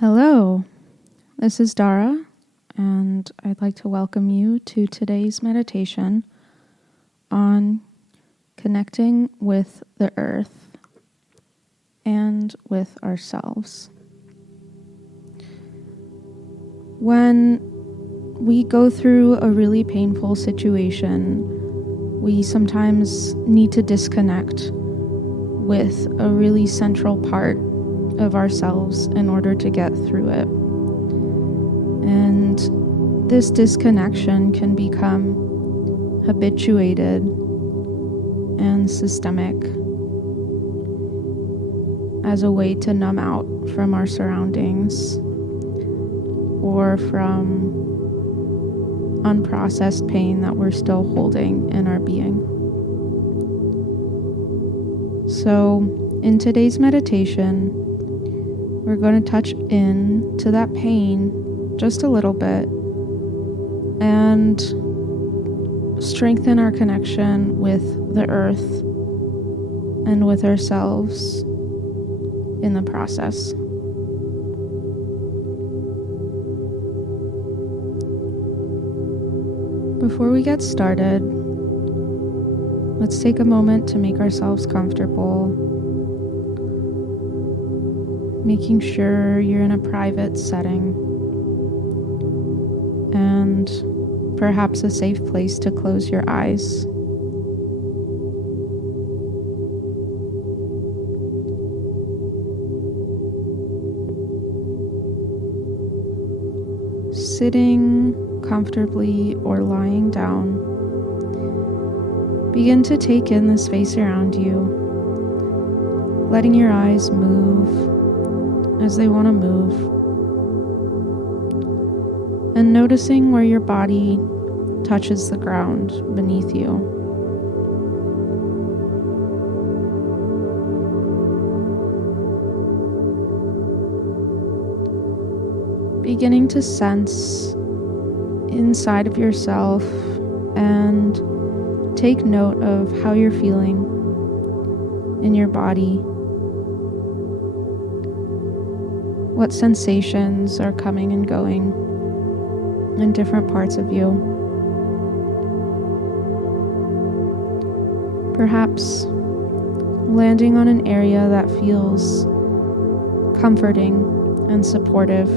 Hello, this is Dara, and I'd like to welcome you to today's meditation on connecting with the earth and with ourselves. When we go through a really painful situation, we sometimes need to disconnect with a really central part of ourselves in order to get through it. And this disconnection can become habituated and systemic as a way to numb out from our surroundings or from unprocessed pain that we're still holding in our being. So, in today's meditation, we're going to touch in to that pain just a little bit and strengthen our connection with the earth and with ourselves in the process. Before we get started, let's take a moment to make ourselves comfortable, making sure you're in a private setting and perhaps a safe place to close your eyes. Sitting comfortably or lying down, begin to take in the space around you, letting your eyes move as they want to move, and noticing where your body touches the ground beneath you. Beginning to sense inside of yourself and take note of how you're feeling in your body. What sensations are coming and going in different parts of you. Perhaps landing on an area that feels comforting and supportive.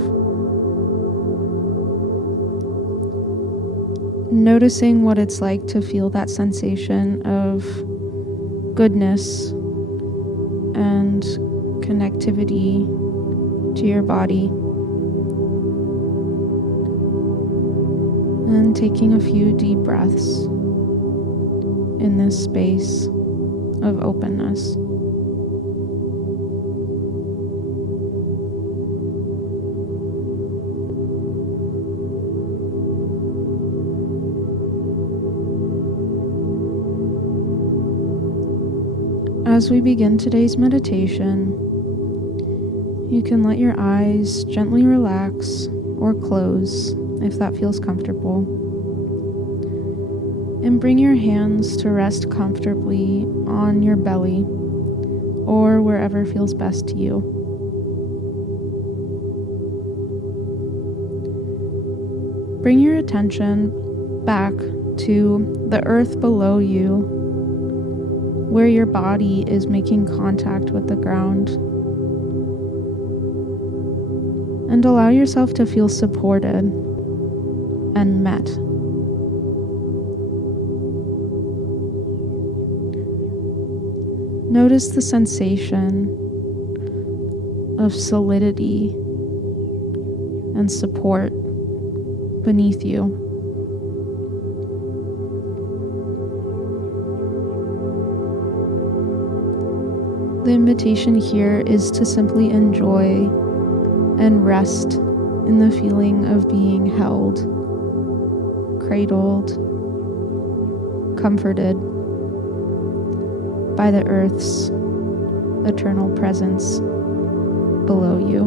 Noticing what it's like to feel that sensation of goodness and connectivity to your body, and taking a few deep breaths in this space of openness. As we begin today's meditation, you can let your eyes gently relax or close if that feels comfortable. And bring your hands to rest comfortably on your belly or wherever feels best to you. Bring your attention back to the earth below you, where your body is making contact with the ground. And allow yourself to feel supported and met. Notice the sensation of solidity and support beneath you. The invitation here is to simply enjoy and rest in the feeling of being held, cradled, comforted by the earth's eternal presence below you.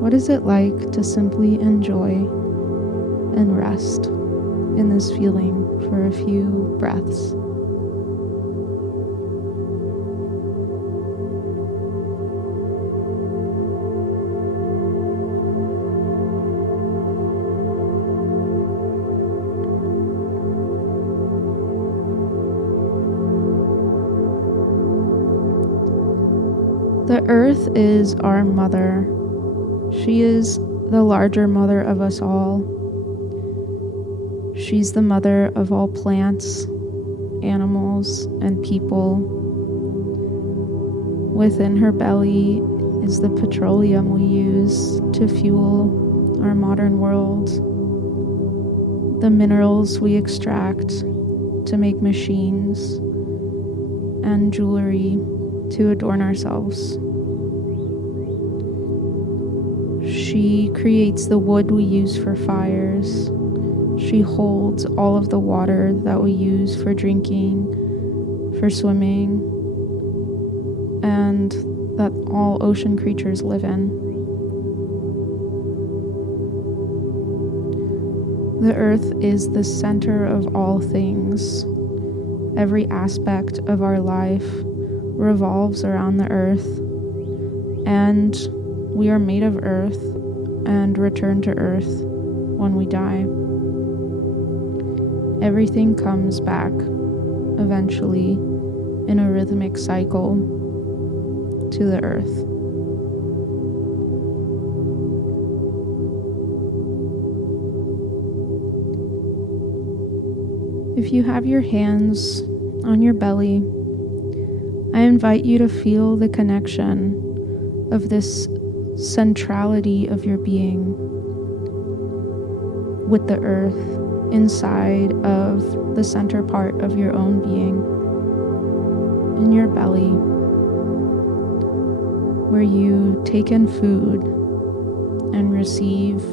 What is it like to simply enjoy and rest in this feeling for a few breaths? The earth is our mother. She is the larger mother of us all. She's the mother of all plants, animals, and people. Within her belly is the petroleum we use to fuel our modern world, the minerals we extract to make machines, and jewelry to adorn ourselves. She creates the wood we use for fires. She holds all of the water that we use for drinking, for swimming, and that all ocean creatures live in. The earth is the center of all things. Every aspect of our life revolves around the earth, and we are made of earth and return to earth when we die. Everything comes back eventually in a rhythmic cycle to the earth. If you have your hands on your belly, I invite you to feel the connection of this centrality of your being with the earth inside of the center part of your own being, in your belly, where you take in food and receive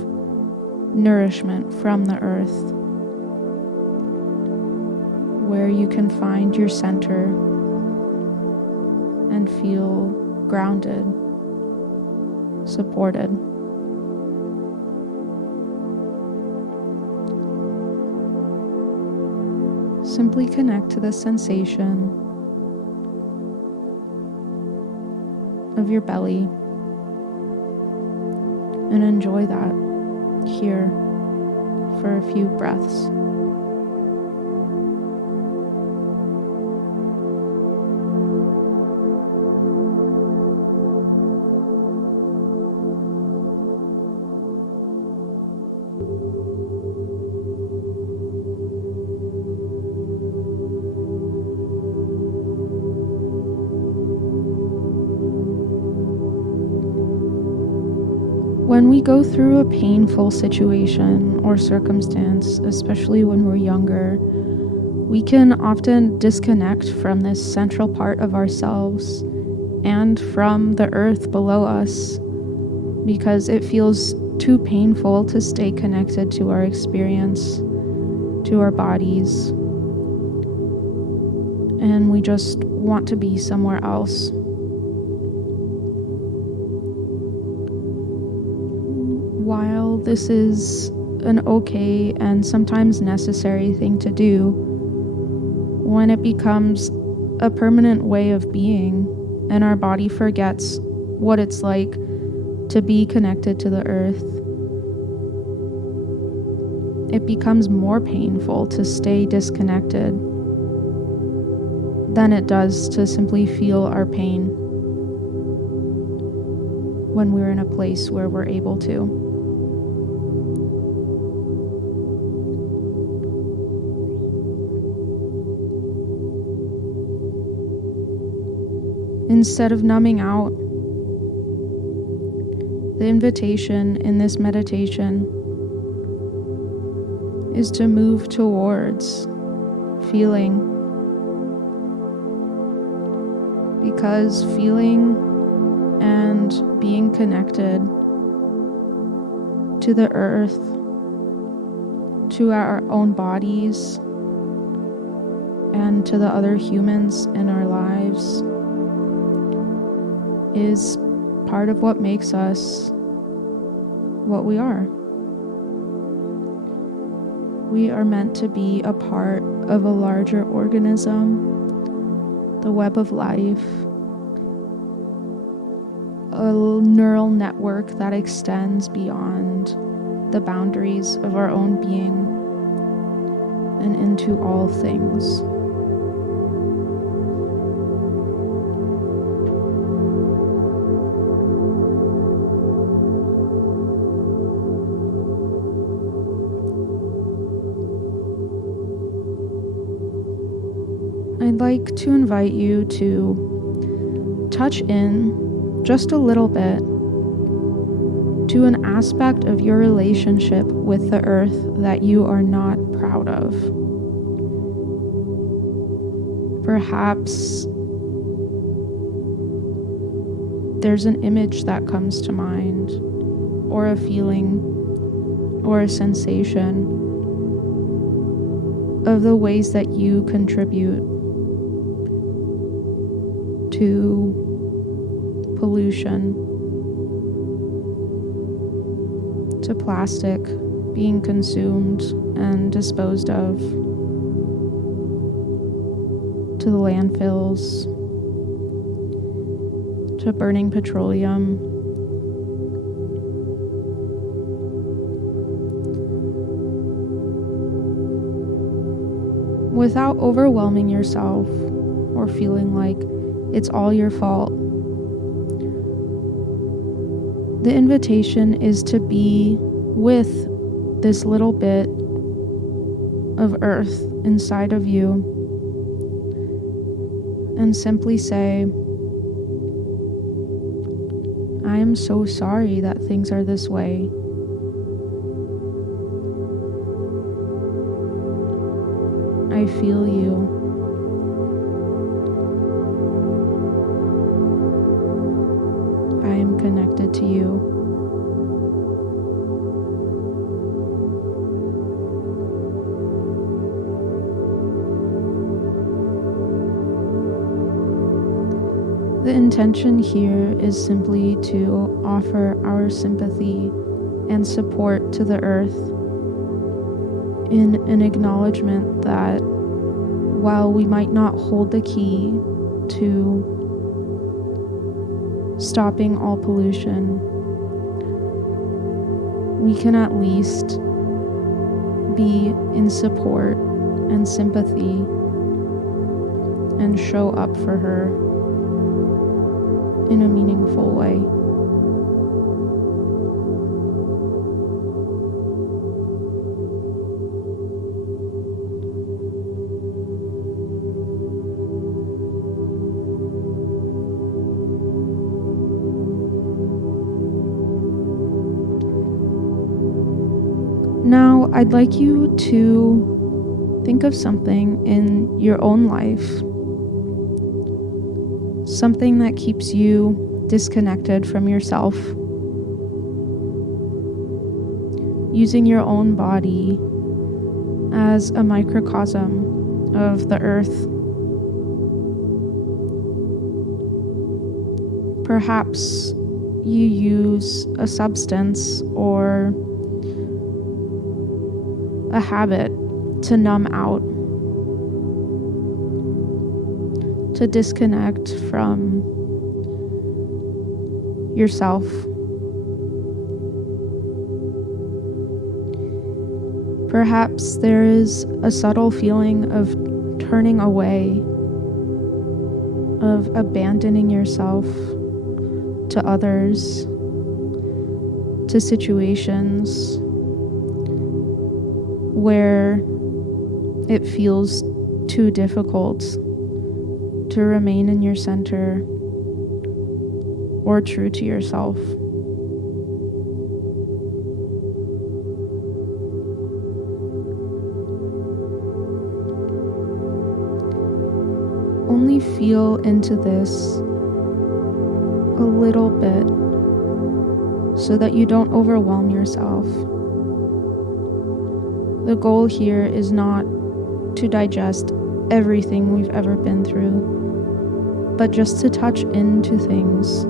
nourishment from the earth, where you can find your center and feel grounded, supported. Simply connect to the sensation of your belly and enjoy that here for a few breaths. When we go through a painful situation or circumstance, especially when we're younger, we can often disconnect from this central part of ourselves and from the earth below us because it feels too painful to stay connected to our experience, to our bodies, and we just want to be somewhere else. While this is an okay and sometimes necessary thing to do, when it becomes a permanent way of being and our body forgets what it's like to be connected to the earth, it becomes more painful to stay disconnected than it does to simply feel our pain when we're in a place where we're able to. Instead of numbing out, the invitation in this meditation is to move towards feeling, because feeling and being connected to the earth, to our own bodies, and to the other humans in our lives is part of what makes us what we are. We are meant to be a part of a larger organism, the web of life, a neural network that extends beyond the boundaries of our own being and into all things. I'd like to invite you to touch in just a little bit to an aspect of your relationship with the earth that you are not proud of. Perhaps there's an image that comes to mind, or a feeling, or a sensation of the ways that you contribute to pollution, to plastic being consumed and disposed of, to the landfills, to burning petroleum. Without overwhelming yourself or feeling like it's all your fault, the invitation is to be with this little bit of earth inside of you and simply say, I am so sorry that things are this way. I feel you. I am connected to you. The intention here is simply to offer our sympathy and support to the earth in an acknowledgement that while we might not hold the key to stopping all pollution, we can at least be in support and sympathy and show up for her in a meaningful way. Now, I'd like you to think of something in your own life, something that keeps you disconnected from yourself, using your own body as a microcosm of the earth. Perhaps you use a substance or a habit to numb out, to disconnect from yourself. Perhaps there is a subtle feeling of turning away, of abandoning yourself to others, to situations where it feels too difficult to remain in your center or true to yourself. Only feel into this a little bit so that you don't overwhelm yourself. The goal here is not to digest everything we've ever been through, but just to touch into things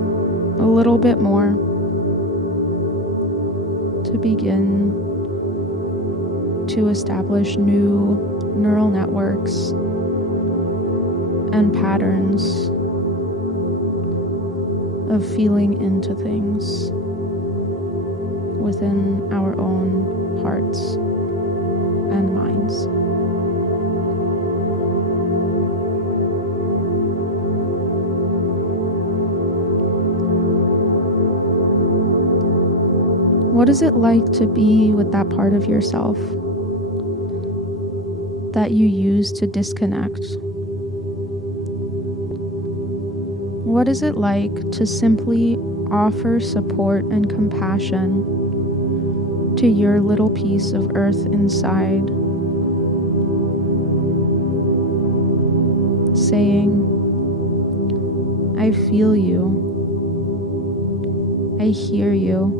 a little bit more, to begin to establish new neural networks and patterns of feeling into things within our own hearts and minds. What is it like to be with that part of yourself that you use to disconnect? What is it like to simply offer support and compassion to your little piece of earth inside, saying, I feel you, I hear you,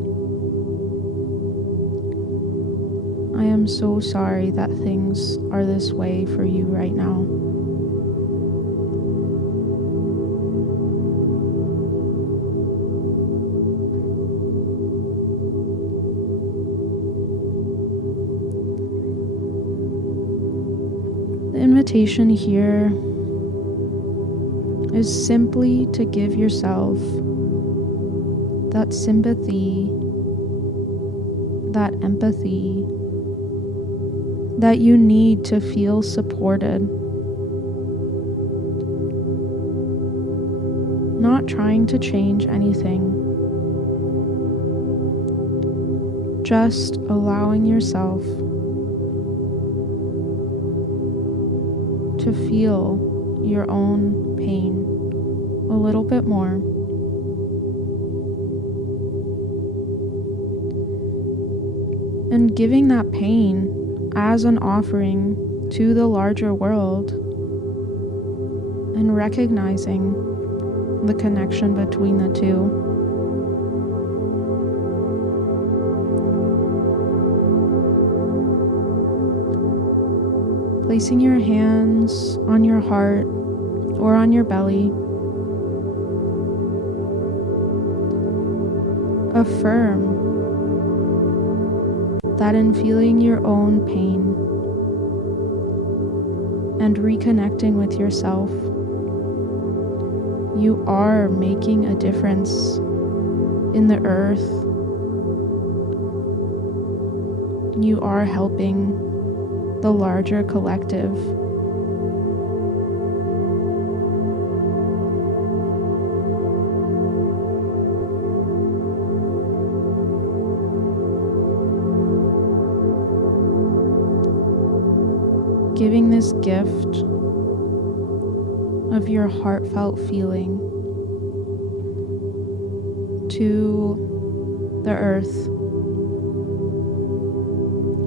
I am so sorry that things are this way for you right now. The invitation here is simply to give yourself that sympathy, that empathy that you need to feel supported. Not trying to change anything, just allowing yourself to feel your own pain a little bit more. And giving that pain as an offering to the larger world, and recognizing the connection between the two. Placing your hands on your heart or on your belly. Affirm that in feeling your own pain and reconnecting with yourself, you are making a difference in the earth. You are helping the larger collective. Giving this gift of your heartfelt feeling to the earth,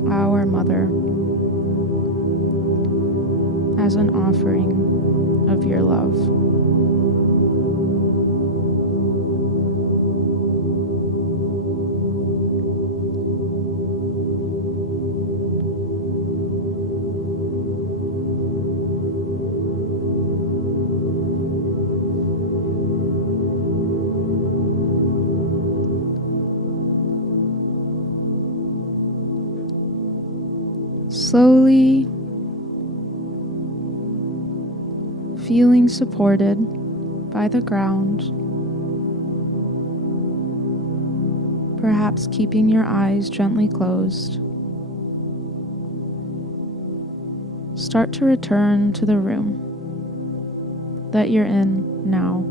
our mother, as an offering of your love. Slowly feeling supported by the ground, perhaps keeping your eyes gently closed. Start to return to the room that you're in now.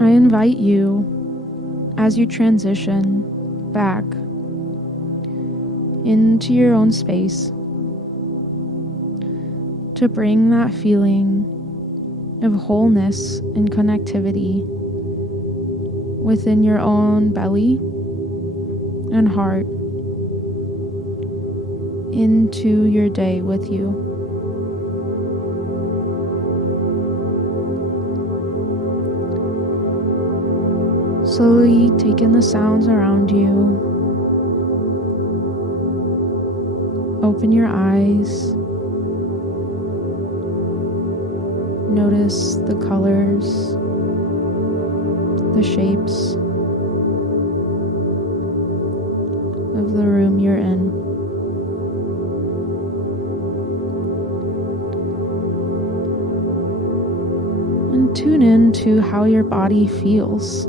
I invite you, as you transition back into your own space, to bring that feeling of wholeness and connectivity within your own belly and heart into your day with you. Slowly take in the sounds around you. Open your eyes. Notice the colors, the shapes of the room you're in. And tune in to how your body feels.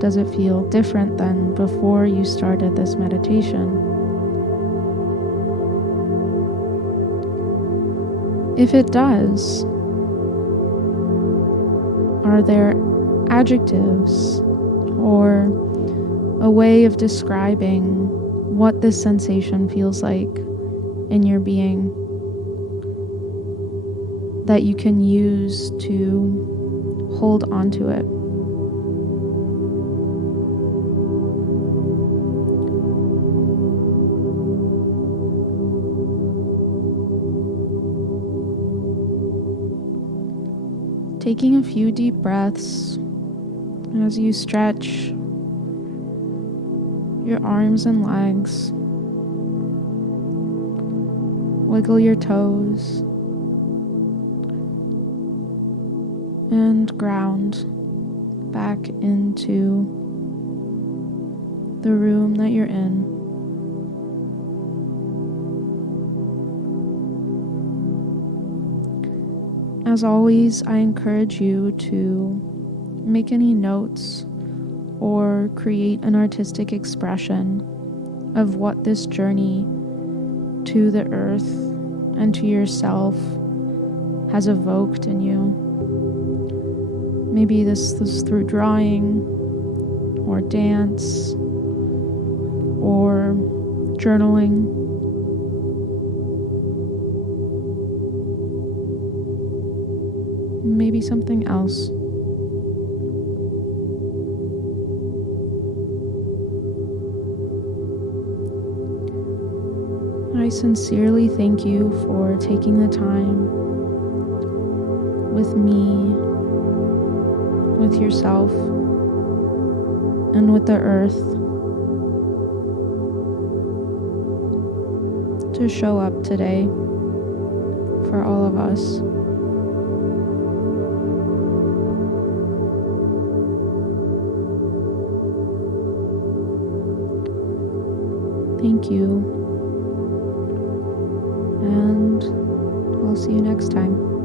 Does it feel different than before you started this meditation? If it does, are there adjectives or a way of describing what this sensation feels like in your being that you can use to hold onto it. Taking a few deep breaths as you stretch your arms and legs, wiggle your toes, and ground back into the room that you're in. As always, I encourage you to make any notes or create an artistic expression of what this journey to the earth and to yourself has evoked in you. Maybe this is through drawing or dance or journaling. Maybe something else. I sincerely thank you for taking the time with me, with yourself, and with the earth to show up today for all of us. Thank you, and I'll see you next time.